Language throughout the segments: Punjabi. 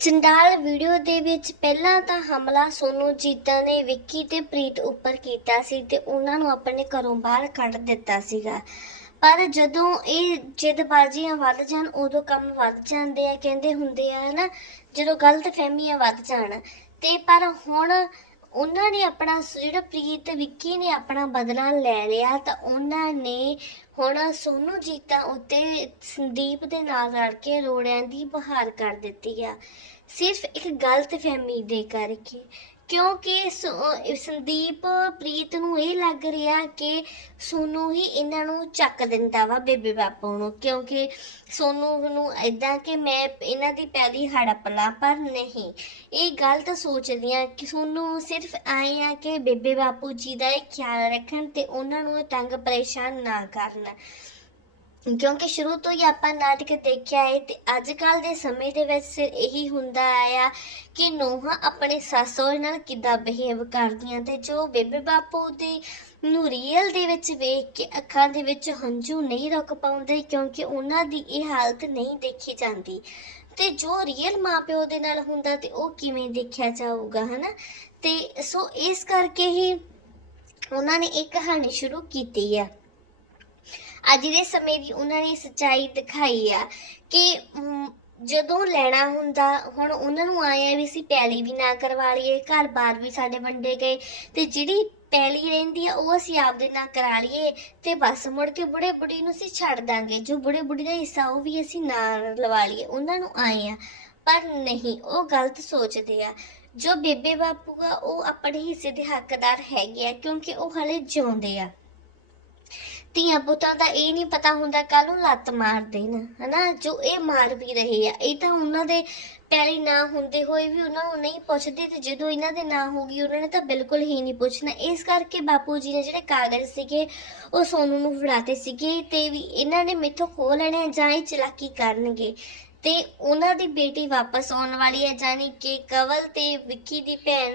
ਚੰਡਾਲ ਵੀਡੀਓ ਦੇ ਵਿੱਚ ਪਹਿਲਾਂ ਤਾਂ ਹਮਲਾ ਸੋਨੂ ਜੀਤਾ ਨੇ ਵਿੱਕੀ ਤੇ ਪ੍ਰੀਤ ਉੱਪਰ ਕੀਤਾ ਸੀ ਤੇ ਉਹਨਾਂ ਨੂੰ ਆਪਣੇ ਘਰੋਂ ਬਾਹਰ ਕੱਢ ਦਿੱਤਾ ਸੀਗਾ। ਪਰ ਜਦੋਂ ਇਹ ਜਿੱਦਬਾਜ਼ੀਆਂ ਵੱਧ ਜਾਣ, ਉਦੋਂ ਕੰਮ ਵੱਧ ਜਾਂਦੇ ਆ, ਕਹਿੰਦੇ ਹੁੰਦੇ ਆ ਹਨਾ ਜਦੋਂ ਗਲਤ ਫਹਿਮੀਆਂ ਵੱਧ ਜਾਣ। ਤੇ ਪਰ ਹੁਣ ਉਹਨਾਂ ਨੇ ਆਪਣਾ ਜਿਹੜਾ ਪ੍ਰੀਤ ਵਿੱਕੀ ਨੇ ਆਪਣਾ ਬਦਲਾ ਲੈ ਲਿਆ ਤਾਂ ਉਹਨਾਂ ਨੇ ਹੁਣ ਸੋਨੂ ਜੀਤਾ ਉੱਤੇ ਸੰਦੀਪ ਦੇ ਨਾਲ ਰਲ ਕੇ ਰੋੜਿਆਂ ਦੀ ਬਹਾਰ ਕਰ ਦਿੱਤੀ ਆ। ਸਿਰਫ ਇੱਕ ਗਲਤ ਫਹਿਮੀ ਦੇ ਕਰਕੇ। ਕਿਉਂਕਿ ਸੋ- ਸੰਦੀਪ, ਪ੍ਰੀਤ ਨੂੰ ਇਹ ਲੱਗ ਰਿਹਾ ਕਿ ਸੋਨੂ ਹੀ ਇਹਨਾਂ ਨੂੰ ਚੱਕ ਦਿੰਦਾ ਵਾ ਬੇਬੇ ਬਾਪੂ ਨੂੰ, ਕਿਉਂਕਿ ਸੋਨੂ ਨੂੰ ਇਦਾਂ ਕਿ ਮੈਂ ਇਹਨਾਂ ਦੀ ਪਹਿਲੀ ਹੜਪ ਲਾਂ ਪਰ ਨਹੀਂ। ਇਹ ਗਲਤ ਸੋਚਦੀਆਂ ਕਿ ਸੋਨੂ ਸਿਰਫ ਆਏ ਆ ਕਿ ਬੇਬੇ ਬਾਪੂ ਜੀ ਦਾ ਇਹ ਖਿਆਲ ਰੱਖਣ ਤੇ ਉਹਨਾਂ ਨੂੰ ਤੰਗ ਪਰੇਸ਼ਾਨ ਨਾ ਕਰਨ। ਕਿਉਂਕਿ ਸ਼ੁਰੂ ਤੋਂ ਹੀ ਆਪਾਂ ਨਾਟਕ ਦੇਖਿਆ ਹੈ ਤੇ ਅੱਜ ਕੱਲ ਦੇ ਸਮੇਂ ਦੇ ਵਿੱਚ ਸਿਰ ਇਹੀ ਹੁੰਦਾ ਆਇਆ ਕਿ ਨੂੰਹਾਂ ਆਪਣੇ ਸੱਸ ਸਹੁਰੇ ਨਾਲ ਕਿੱਦਾਂ ਬਿਹੇਵ ਕਰਦੀਆਂ ਤੇ ਜੋ ਬੇਬੇ ਬਾਪੂ ਦੀ ਨੂੰ ਰੀਅਲ ਦੇ ਵਿੱਚ ਵੇਖ ਕੇ ਅੱਖਾਂ ਦੇ ਵਿੱਚ ਹੰਝੂ ਨਹੀਂ ਰੁਕ ਪਾਉਂਦੇ ਕਿਉਂਕਿ ਉਹਨਾਂ ਦੀ ਇਹ ਹਾਲਤ ਨਹੀਂ ਦੇਖੀ ਜਾਂਦੀ। ਤੇ ਜੋ ਰੀਅਲ ਮਾਪਿਓ ਦੇ ਨਾਲ ਹੁੰਦਾ ਤੇ ਉਹ ਕਿਵੇਂ ਦੇਖਿਆ ਜਾਊਗਾ, ਹਨਾ? ਤੇ ਸੋ ਇਸ ਕਰਕੇ ਹੀ ਉਹਨਾਂ ਨੇ ਇਹ ਕਹਾਣੀ ਸ਼ੁਰੂ ਕੀਤੀ ਆ। ਅੱਜ ਦੇ ਸਮੇਂ ਦੀ ਉਹਨਾਂ ਨੇ ਸੱਚਾਈ ਦਿਖਾਈ ਆ ਕਿ ਜਦੋਂ ਲੈਣਾ ਹੁੰਦਾ, ਹੁਣ ਉਹਨਾਂ ਨੂੰ ਆਇਆ ਵੀ ਅਸੀਂ ਪੈਲੀ ਵੀ ਨਾ ਕਰਵਾ ਲਈਏ ਘਰ-ਬਾਰ ਵੀ ਸਾਡੇ ਵੰਡੇ ਗਏ ਤੇ ਜਿਹੜੀ ਪੈਲੀ ਰਹਿੰਦੀ ਆ, ਉਹ ਅਸੀਂ ਆਪਦੇ ਨਾਲ ਕਰਾ ਲਈਏ ਤੇ ਬਸ ਮੁੜ ਕੇ ਬੁੜੇ ਬੁੜੀ ਨੂੰ ਅਸੀਂ ਛੱਡ ਦਾਂਗੇ, ਜੋ ਬੁੜੇ ਬੁੜੀ ਦਾ ਹਿੱਸਾ ਉਹ ਵੀ ਅਸੀਂ ਨਾਲ ਲਵਾ ਲਈਏ, ਉਹਨਾਂ ਨੂੰ ਆਏ ਆ। ਪਰ ਨਹੀਂ, ਉਹ ਗਲਤ ਸੋਚਦੇ ਆ। ਜੋ ਬੇਬੇ ਬਾਪੂ ਆ, ਉਹ ਆਪਣੇ ਹਿੱਸੇ ਦੇ ਹੱਕਦਾਰ ਹੈਗੇ ਆ, ਕਿਉਂਕਿ ਉਹ ਹਲੇ ਜਿਉਂਦੇ ਆ। ਧੀਆਂ ਪੁੱਤਾਂ ਦਾ ਇਹ ਨਹੀਂ ਪਤਾ ਹੁੰਦਾ ਕੱਲ ਨੂੰ ਲੱਤ ਮਾਰ ਦੇਣ, ਹਨਾ? ਜੋ ਇਹ ਮਾਰ ਵੀ ਰਹੇ ਆ, ਇਹ ਤਾਂ ਉਹਨਾਂ ਦੇ ਪੈਲੀ ਨਾ ਹੁੰਦੇ ਹੋਏ ਵੀ ਉਹਨਾਂ ਨੂੰ ਨਹੀਂ ਪੁੱਛਦੇ ਤੇ ਜਦੋਂ ਇਹਨਾਂ ਦੇ ਨਾ ਗਈ, ਉਹਨਾਂ ਨੇ ਤਾਂ ਬਿਲਕੁਲ ਹੀ ਨਹੀਂ ਪੁੱਛਣਾ। ਇਸ ਕਰਕੇ ਬਾਪੂ ਜੀ ਨੇ ਜਿਹੜੇ ਕਾਗਜ਼ ਸੀਗੇ, ਉਹ ਸੋਨੂ ਨੂੰ ਫੜਾਤੇ ਸੀਗੇ ਤੇ ਵੀ ਇਹਨਾਂ ਨੇ ਮੇਥੋਂ ਖੋਹ ਲੈਣੇ ਜਾਂ ਇਹ ਚਲਾਕੀ ਕਰਨਗੇ। ਤੇ ਉਹਨਾਂ ਦੀ ਬੇਟੀ ਵਾਪਸ ਆਉਣ ਵਾਲੀ ਹੈ ਜਾਨੀ ਕਿ ਕਵਲ ਤੇ ਵਿੱਕੀ ਦੀ ਭੈਣ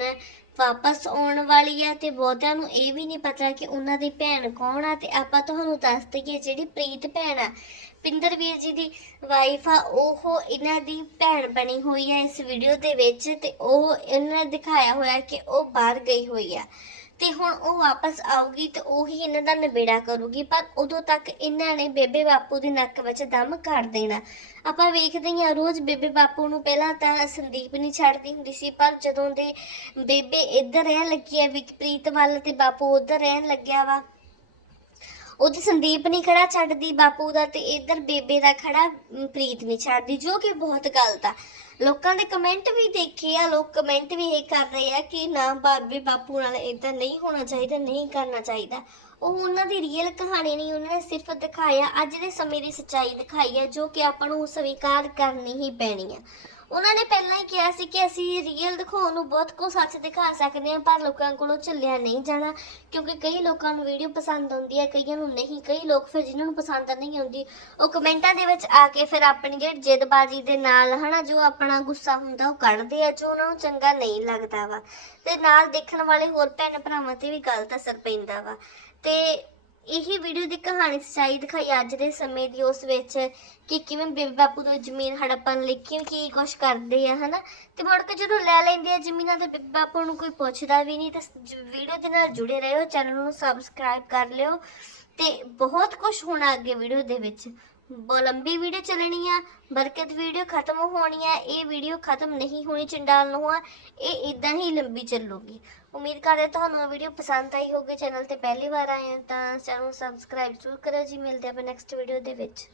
ਵਾਪਸ ਆਉਣ ਵਾਲੀ ਆ ਤੇ ਬਹੁਤਿਆਂ ਨੂੰ ਇਹ ਵੀ ਨਹੀਂ ਪਤਾ ਕਿ ਉਹਨਾਂ ਦੀ ਭੈਣ ਕੌਣ ਆ ਤੇ ਆਪਾਂ ਤੁਹਾਨੂੰ ਦੱਸ ਦਈਏ ਜਿਹੜੀ ਪ੍ਰੀਤ ਭੈਣ ਆ ਪਿੰਦਰਵੀਰ ਜੀ ਦੀ ਵਾਈਫ ਆ, ਉਹ ਇਹਨਾਂ ਦੀ ਭੈਣ ਬਣੀ ਹੋਈ ਆ ਇਸ ਵੀਡੀਓ ਦੇ ਵਿੱਚ ਤੇ ਉਹ ਇਹਨਾਂ ਨੇ ਦਿਖਾਇਆ ਹੋਇਆ ਕਿ ਉਹ ਬਾਹਰ ਗਈ ਹੋਈ ਆ। ਤੇ ਹੁਣ ਉਹ ਵਾਪਸ ਆਊਗੀ ਤੇ ਉਹੀ ਇਹਨਾਂ ਦਾ ਨਿਬੇੜਾ ਕਰੂਗੀ, ਪਰ ਉਦੋਂ ਤੱਕ ਇਹਨਾਂ ਨੇ ਬੇਬੇ ਬਾਪੂ ਦੀ ਨੱਕ ਵਿੱਚ ਦਮ ਕਰ ਦੇਣਾ। ਆਪਾਂ ਵੇਖਦੇ ਹਾਂ, ਰੋਜ਼ ਬੇਬੇ ਬਾਪੂ ਨੂੰ ਪਹਿਲਾਂ ਤਾਂ ਸੰਦੀਪ ਨਹੀਂ ਛੱਡਦੀ ਹੁੰਦੀ ਸੀ, ਪਰ ਜਦੋਂ ਦੇ ਬੇਬੇ ਇੱਧਰ ਰਹਿਣ ਲੱਗੀ ਹੈ ਵਿਕਪ੍ਰੀਤ ਵੱਲ ਤੇ ਬਾਪੂ ਉੱਧਰ ਰਹਿਣ ਲੱਗਿਆ ਵਾ ਉਹਦੀ ਸੰਦੀਪ ਨਹੀਂ ਖੜਾ ਛੱਡਦੀ, ਬਾਪੂ ਦਾ ਤੇ ਇੱਧਰ ਬੇਬੇ ਦਾ ਖੜਾ ਪ੍ਰੀਤ ਨਹੀਂ ਛੱਡਦੀ, ਜੋ ਕਿ ਬਹੁਤ ਗਲਤ ਆ। ਲੋਕਾਂ ਦੇ ਕਮੈਂਟ ਵੀ ਦੇਖੇ ਆ, ਲੋਕ ਕਮੈਂਟ ਵੀ ਇਹ ਕਰ ਰਹੇ ਆ ਕਿ ਨਾ ਬਾਬੇ ਬਾਪੂ ਨਾਲ ਇਦਾਂ ਨਹੀਂ ਹੋਣਾ ਚਾਹੀਦਾ, ਨਹੀਂ ਕਰਨਾ ਚਾਹੀਦਾ। ਉਹ ਉਹਨਾਂ ਦੀ ਰੀਅਲ ਕਹਾਣੀ ਨਹੀਂ, ਉਹਨਾਂ ਨੇ ਸਿਰਫ ਦਿਖਾਇਆ, ਅੱਜ ਦੇ ਸਮੇਂ ਦੀ ਸੱਚਾਈ ਦਿਖਾਈ ਹੈ ਜੋ ਕਿ ਆਪਾਂ ਨੂੰ ਸਵੀਕਾਰ ਕਰਨੀ ਹੀ ਪੈਣੀ ਹੈ ਉਹਨਾਂ ਨੇ ਪਹਿਲਾਂ ਹੀ ਕਿਹਾ ਸੀ ਕਿ ਅਸੀਂ ਰੀਅਲ ਦਿਖਾਉਣ ਨੂੰ ਬਹੁਤ ਕੁਝ ਸੱਚ ਦਿਖਾ ਸਕਦੇ ਹਾਂ, ਪਰ ਲੋਕਾਂ ਕੋਲੋਂ ਝੱਲਿਆ ਨਹੀਂ ਜਾਣਾ, ਕਿਉਂਕਿ ਕਈ ਲੋਕਾਂ ਨੂੰ ਵੀਡੀਓ ਪਸੰਦ ਆਉਂਦੀ ਹੈ, ਕਈਆਂ ਨੂੰ ਨਹੀਂ, ਕਈ ਲੋਕ ਫਿਰ ਜਿਨ੍ਹਾਂ ਨੂੰ ਪਸੰਦ ਨਹੀਂ ਆਉਂਦੀ, ਉਹ ਕਮੈਂਟਾਂ ਦੇ ਵਿੱਚ ਆ ਕੇ ਫਿਰ ਆਪਣੀ ਜਿਹੜੀ ਜਿੱਦਬਾਜ਼ੀ ਦੇ ਨਾਲ, ਹਨਾ, ਜੋ ਆਪਣਾ ਗੁੱਸਾ ਹੁੰਦਾ ਉਹ ਕੱਢਦੇ ਆ, ਜੋ ਉਹਨਾਂ ਨੂੰ ਚੰਗਾ ਨਹੀਂ ਲੱਗਦਾ ਵਾ। ਤੇ ਨਾਲ ਦੇਖਣ ਵਾਲੇ ਹੋਰ ਭੈਣ ਭਰਾਵਾਂ ਤੇ ਵੀ ਗਲਤ ਅਸਰ ਪੈਂਦਾ ਵਾ। ਤੇ ਇਹੀ ਵੀਡੀਓ ਦੀ ਕਹਾਣੀ ਸੱਚਾਈ ਦਿਖਾਈ ਅੱਜ ਦੇ ਸਮੇਂ ਦੀ, ਉਸ ਵਿੱਚ ਕਿ ਕਿਵੇਂ ਬੇਬੇ ਬਾਪੂ ਤੋਂ ਜ਼ਮੀਨ ਹੜੱਪਣ ਲਈ ਕੀ ਕੀ ਕੁਛ ਕਰਦੇ ਆ, ਹਨਾ? ਤੇ ਮੁੜ ਕੇ ਜਦੋਂ ਲੈ ਲੈਂਦੇ ਆ ਜ਼ਮੀਨਾਂ ਤੇ ਬੇਬੇ ਬਾਪੂ ਨੂੰ ਕੋਈ ਪੁੱਛਦਾ ਵੀ ਨਹੀਂ, ਤਾਂ ਵੀਡੀਓ ਦੇ ਨਾਲ ਜੁੜੇ ਰਹੋ, ਚੈਨਲ ਨੂੰ ਸਬਸਕ੍ਰਾਈਬ ਕਰ ਲਿਓ ਤੇ ਬਹੁਤ ਕੁਝ ਹੋਣਾ ਅੱਗੇ ਵੀਡੀਓ ਦੇ ਵਿੱਚ। ਬਹੁਤ ਲੰਬੀ ਵੀਡੀਓ ਚੱਲਣੀ ਆ ਬਰਕਤ ਵੀਡੀਓ ਖਤਮ ਹੋਣੀ ਆ, ਇਹ ਵੀਡੀਓ ਖਤਮ ਨਹੀਂ ਹੋਣੀ ਚੰਡਾਲ ਨੂੰ ਆ, ਇਹ ਇਦਾਂ ਹੀ ਲੰਬੀ ਚੱਲੂਗੀ। ਉਮੀਦ ਕਰਦੇ ਤੁਹਾਨੂੰ ਇਹ ਵੀਡੀਓ ਪਸੰਦ ਆਈ ਹੋਵੇ ਚੈਨਲ ਤੇ ਪਹਿਲੀ ਵਾਰ ਆਏ ਹੋ ਤਾਂ ਚੈਨਲ ਨੂੰ ਸਬਸਕ੍ਰਾਈਬ ਜ਼ਰੂਰ ਕਰੋ ਜੀ, ਮਿਲਦੇ ਆਪਾਂ ਨੈਕਸਟ ਵੀਡੀਓ ਦੇ ਵਿੱਚ।